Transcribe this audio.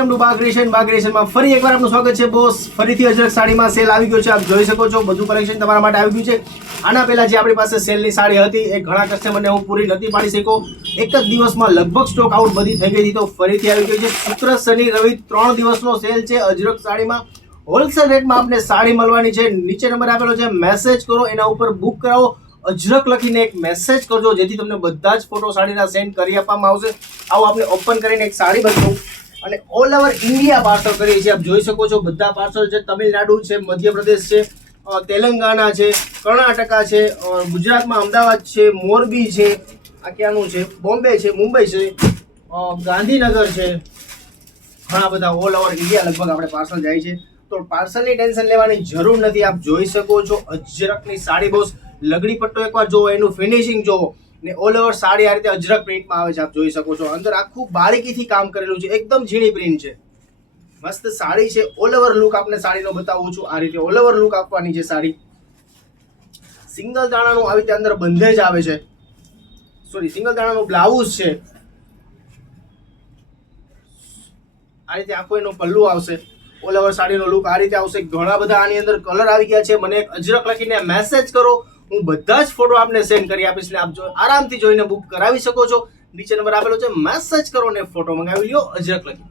બાગ્રેશનમાં ફરી એકવાર આપનું સ્વાગત છે બોસ। ફરીથી અજરક સાડીમાં સેલ આવી ગયો છે, આપ જોઈ શકો છો બધું કલેક્શન તમારા માટે આવી ગયું છે। આના પહેલા જે આપણી પાસે સેલની સાડી હતી એ ઘણા કસ્ટમરને હું પૂરી નથી પાડી શક્યો, એક જ દિવસમાં લગભગ સ્ટોક આઉટ બધી થઈ ગઈ હતી, તો ફરીથી આવી ગઈ છે। શુક્ર શનિ રવિ 3 દિવસનો સેલ છે અજરક સાડીમાં। હોલસેલ રેટમાં આપને સાડી મળવાની છે। નીચે નંબર આપેલો છે, મેસેજ કરો, એના ઉપર બુક કરાવો, અજરક લખીને એક મેસેજ કરજો જેથી તમને બધા જ ફોટો સાડીના સેન્ડ કરી આપવામાં આવશે। આવો આપણે ઓપન કરીને એક સાડી બતાવું અને ઓલ ઓવર ઇન્ડિયા પાર્સલ કરીએ છીએ, આપ જોઈ શકો છો બધા પાર્સલ છે। તમિલનાડુ છે, મધ્યપ્રદેશ છે, તેલંગાણા છે, કર્ણાટકા છે, ગુજરાતમાં અમદાવાદ છે, મોરબી છે, આ ક્યાંનું છે, બોમ્બે છે, મુંબઈ છે, ગાંધીનગર છે, ઘણા બધા ઓલ ઓવર ઇન્ડિયા લગભગ આપણે પાર્સલ જાય છે। તો પાર્સલની ટેન્શન લેવાની જરૂર નથી, આપ જોઈ શકો છો અજરકની સાડી બોસ। લગડી પટ્ટો એકવાર જોવો, એનું ફિનિશિંગ જોવો ને ઓલ ઓવર સાડી આ રીતે અજરક પ્રિન્ટમાં આવે છે, આપ જોઈ શકો છો। અંદર આખું બારીકીથી કામ કરેલું છે, એકદમ ઝીણી પ્રિન્ટ છે, મસ્ત સાડી છે। ઓલ ઓવર લુક આપને સાડીનો બતાવું છું, આ રીતે ઓલ ઓવર લુક આપવાની છે સાડી। સિંગલ દાણાનું આવી રીતે અંદર બંધેજ આવે છે, સોરી સિંગલ દાણાનું બ્લાઉઝ છે, આ રીતે આખો એનો પલ્લુ આવશે। ઓલ ઓવર સાડીનો લુક આ રીતે આવશે। ઘણા બધા આની અંદર કલર આવી ગયા છે, મને એક અજરક લખીને મેસેજ કરો, હું બધા જ ફોટો આપને સેન્ડ કરી આપીશ ને આપ આરામથી જોઈને બુક કરાવી શકો છો। નીચે નંબર આપેલો છે, મેસેજ કરો ને ફોટો મંગાવી લ્યો અજરક લખી।